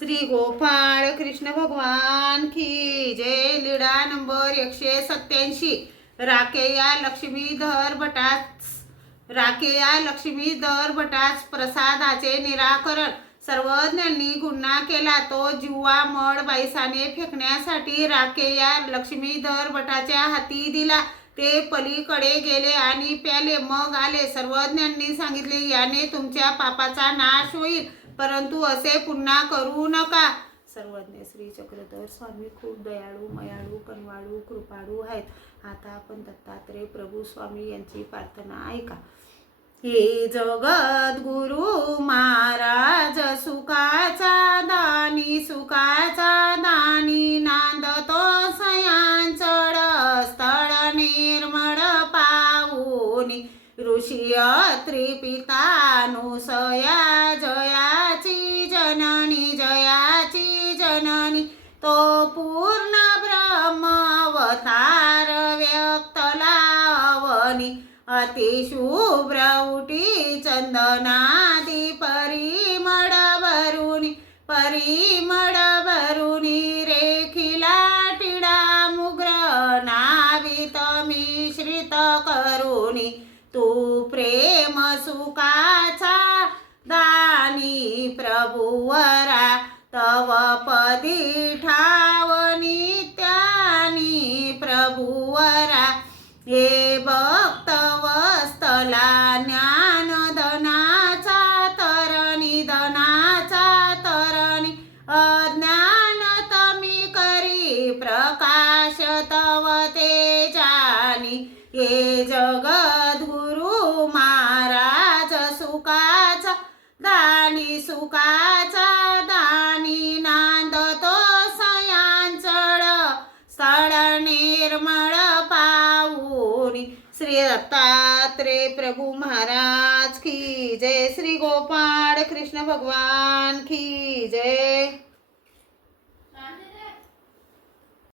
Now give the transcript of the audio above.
श्री गोपाळ कृष्ण भगवान की जय। लीडा नंबर 187। राकेया लक्ष्मीधर भटास प्रसादाचे निराकरण। सर्वज्ञांनी गुन्हा केला तो जिव्हा मड बाईसाने फेकण्यासाठी राकेया लक्ष्मीधर भटाच्या हाती दिला। ते पलीकडे गेले आणि प्याले, मग आले। सर्वज्ञांनी सांगितले, याने तुमच्या पापाचा नाश होईल, परंतु असे पुन्हा करू नका। सर्वज्ञ श्री चक्रधर स्वामी खूप दयाळू, मयाळू, कनवाळू, कृपाळू आहेत। आता आपण दत्तात्रेय प्रभू स्वामी यांची प्रार्थना ऐका। हे जगद्गुरु महाराज सुखाचा दानी नांदतो सयांचड स्थळ निर्मळ पाऊनी। ऋषी त्रिपितानुसया जयाची जननी तो पूर्ण ब्रह्म अवतार व्यक्तला अवनी। अतिशुभ्र उटी चंदनादी परिमळ भरुनी रेखिला टिडा मुग्र नावित मिश्रित करुनी। तू प्रेम सुखाचा दानी प्रभुवरा तव पदी ठावनी त्यानी प्रभुवरा। हे भक्त वस्तला ज्ञानधनाचा तरणी अज्ञान तमी करी प्रकाश तव तेजानी। हे जगद्गुरु महाराज सुखाचा दानी नांदतो सयांचड स्थळ निर्मळ पाऊनी। श्री दत्तात्रेय प्रभु महाराज की जय। श्री गोपाळ कृष्ण भगवान की जय।